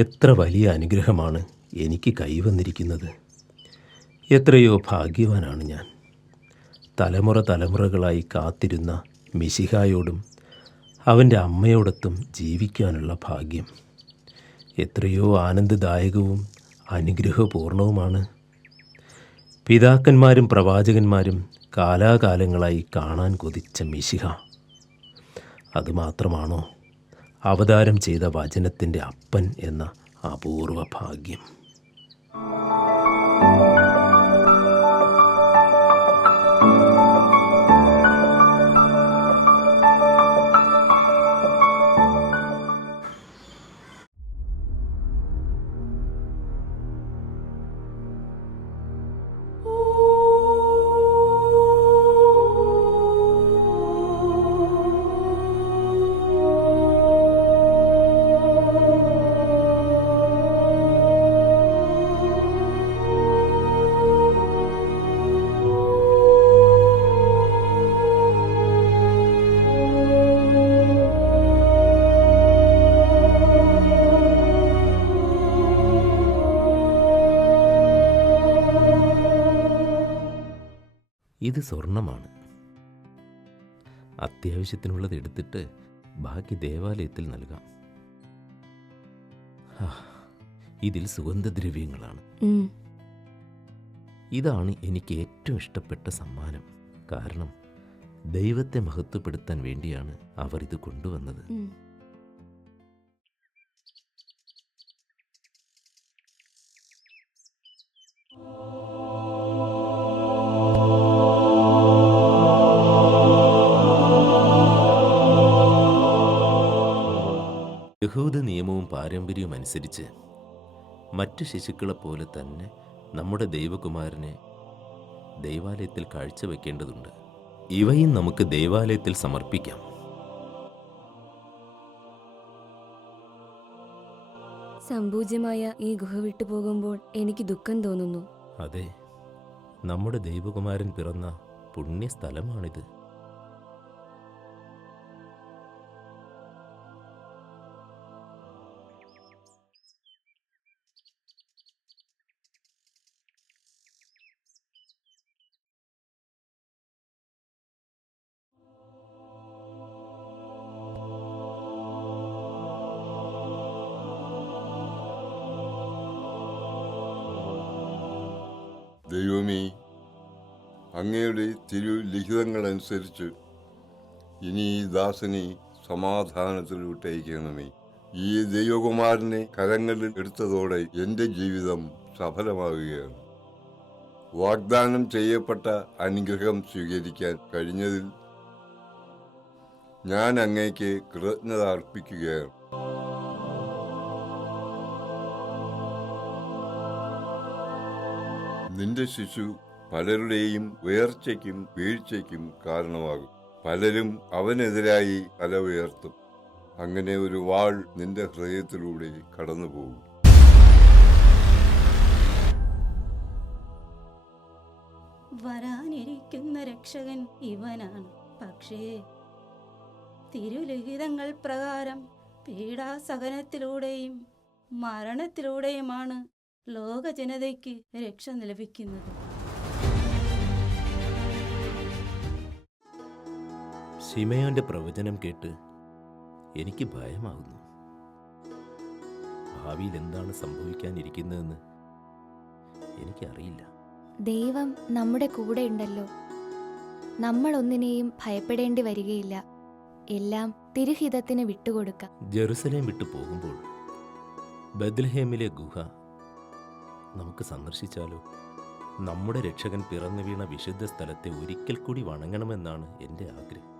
എത്ര വലിയ അനുഗ്രഹമാണ് എനിക്ക് കൈവന്നിരിക്കുന്നത്. എത്രയോ ഭാഗ്യവാനാണ് ഞാൻ. തലമുറ തലമുറകളായി കാത്തിരുന്ന മിശിഹായോടും അവൻ്റെ അമ്മയോടൊത്തും ജീവിക്കാനുള്ള ഭാഗ്യം എത്രയോ ആനന്ദദായകവും അനുഗ്രഹപൂർണവുമാണ്. പിതാക്കന്മാരും പ്രവാചകന്മാരും കാലാകാലങ്ങളായി കാണാൻ കൊതിച്ച മിശിഹ, അതുമാത്രമാണോ അവതാരം ചെയ്ത വചനത്തിൻ്റെ അപ്പൻ എന്ന അപൂർവ ഭാഗ്യം? ഇത് സ്വർണമാണ്. അത്യാവശ്യത്തിനുള്ളത് എടുത്തിട്ട് ബാക്കി ദേവാലയത്തിൽ നൽകാം. ഇതിൽ സുഗന്ധദ്രവ്യങ്ങളാണ്. ഇതാണ് എനിക്ക് ഏറ്റവും ഇഷ്ടപ്പെട്ട സമ്മാനം. കാരണം ദൈവത്തെ മഹത്വപ്പെടുത്താൻ വേണ്ടിയാണ് അവർ ഇത് കൊണ്ടുവന്നത്. യഹൂദ നിയമവും പാരമ്പര്യവും അനുസരിച്ച് മറ്റു ശിശുക്കളെപ്പോലെ തന്നെ നമ്മുടെ ദൈവകുമാരനെ ദൈവാലയത്തിൽ കാഴ്ചവെക്കേണ്ടതുണ്ട്. ഇവയും നമുക്ക് ദൈവാലയത്തിൽ സമർപ്പിക്കാം. സമ്പൂജ്യമായ ഈ ഗുഹ വിട്ടു പോകുമ്പോൾ എനിക്ക് ദുഃഖം തോന്നുന്നു. അതെ, നമ്മുടെ ദൈവകുമാരൻ പിറന്ന പുണ്യസ്ഥലമാണിത്. ദൈവമേ, അങ്ങയുടെ തിരുലിഖിതങ്ങളനുസരിച്ച് ഇനി ഈ ദാസനെ സമാധാനത്തിൽ വിട്ടയക്കണമേ. ഈ ദൈവകുമാരനെ കരങ്ങളിൽ എടുത്തതോടെ എൻ്റെ ജീവിതം സഫലമാവുകയാണ്. വാഗ്ദാനം ചെയ്യപ്പെട്ട അനുഗ്രഹം സ്വീകരിക്കാൻ കഴിഞ്ഞതിൽ ഞാൻ അങ്ങേക്ക് കൃതജ്ഞത അർപ്പിക്കുകയാണ്. നിന്റെ ശിശു പലരുടെയും ഉയർച്ചയ്ക്കും വീഴ്ചയ്ക്കും കാരണമാകും. പലരും അവനെതിരായി തല ഉയർത്തും. അങ്ങനെ ഒരു വാൾ നിന്റെ ഹൃദയത്തിലൂടെ കടന്നുപോകും. വരാനിരിക്കുന്ന രക്ഷകൻ ഇവനാണ്. പക്ഷേ തിരുലിഖിതങ്ങൾ പ്രകാരം പീഡാസഹനത്തിലൂടെയും മരണത്തിലൂടെയുമാണ് ലോക ജനതയ്ക്ക് രക്ഷ ലഭിക്കുന്നത്. ശിമയോന്റെ പ്രവചനം കേട്ട് എനിക്ക് ഭയമാകുന്നു. ഭാവിയിൽ എന്താണ് സംഭവിക്കാനിരിക്കുന്നതെന്ന് എനിക്കറിയില്ല. ദൈവം നമ്മുടെ കൂടെ ഉണ്ടല്ലോ. നമ്മൾ ഒന്നിനെയും ഭയപ്പെടേണ്ടി വരികയില്ല. എല്ലാം തിരുഹിതത്തിന് വിട്ടുകൊടുക്കാം. ജെറുസലേം വിട്ടു പോകുമ്പോൾ ബത്ലഹേമിലെ ഗുഹ നമുക്ക് സന്ദർശിച്ചാലോ? നമ്മുടെ രക്ഷകൻ പിറന്നു വീണ വിശുദ്ധ സ്ഥലത്തെ ഒരിക്കൽ കൂടി വണങ്ങണമെന്നാണ് എൻ്റെ ആഗ്രഹം.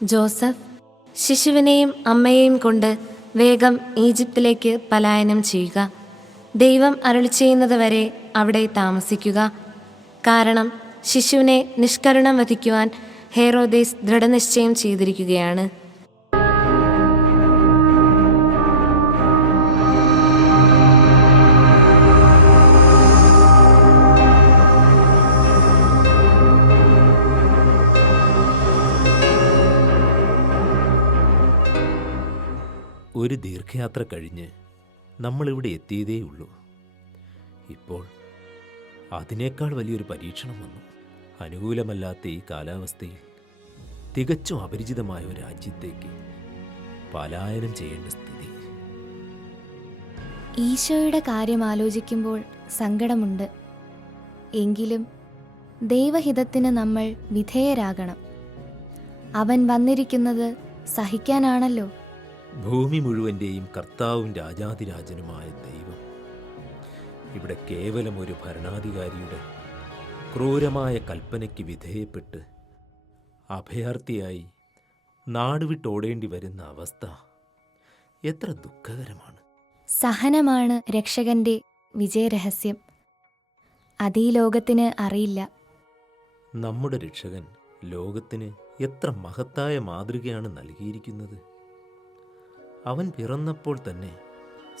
ജോസഫ് ശിശുവിനെയും അമ്മയെയും കൊണ്ട് വേഗം ഈജിപ്തിലേക്ക് പലായനം ചെയ്യുക. ദൈവം അരുളിച്ചെയ്യുന്നത് വരെ അവിടെ താമസിക്കുക. കാരണം ശിശുവിനെ നിഷ്കരുണം വധിക്കുവാൻ ഹേറോദേസ് ദൃഢനിശ്ചയം ചെയ്തിരിക്കുകയാണ്. ഒരു ദീർഘയാത്ര കഴിഞ്ഞ് നമ്മളിവിടെ എത്തിയതേയുള്ളൂ. ഇപ്പോൾ അതിനേക്കാൾ വലിയൊരു പരീക്ഷണം വന്നു. അനുകൂലമല്ലാത്ത ഈ കാലാവസ്ഥയിൽ തികച്ചും അപരിചിതമായ ഒരു രാജ്യത്തേക്ക് പലായനം ചെയ്യേണ്ട സ്ഥിതി. ഈശോയുടെ കാര്യം ആലോചിക്കുമ്പോൾ സങ്കടമുണ്ട്. എങ്കിലും ദൈവഹിതത്തിന് നമ്മൾ വിധേയരാകണം. അവൻ വന്നിരിക്കുന്നത് സഹിക്കാനാണല്ലോ. ഭൂമി മുഴുവൻ്റെയും കർത്താവും രാജാതിരാജനുമായ ദൈവം ഇവിടെ കേവലം ഒരു ഭരണാധികാരിയുടെ ക്രൂരമായ കൽപ്പനയ്ക്ക് വിധേയപ്പെട്ട് അഭയാർത്ഥിയായി നാടുവിട്ടോടേണ്ടി വരുന്ന അവസ്ഥ എത്ര ദുഃഖകരമാണ്. സഹനമാണ് രക്ഷകന്റെ വിജയരഹസ്യം. അതീ ലോകത്തിന് അറിയില്ല. നമ്മുടെ രക്ഷകൻ ലോകത്തിന് എത്ര മഹത്തായ മാതൃകയാണ് നൽകിയിരിക്കുന്നത്. അവൻ പിറന്നപ്പോൾ തന്നെ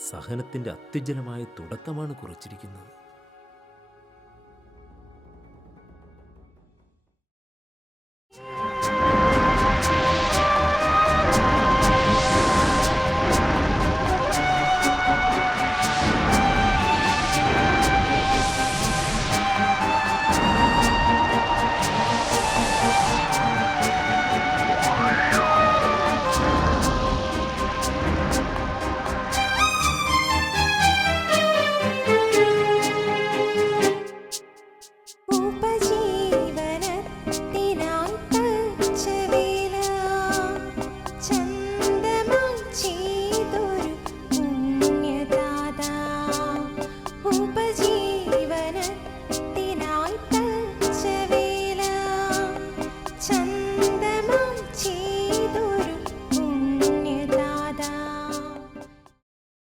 സഹനത്തിൻ്റെ അത്യുജ്വലമായ തുടക്കമാണ് കുറിച്ചിരിക്കുന്നത്. ചന്ദമാം ചെയ്തൊരു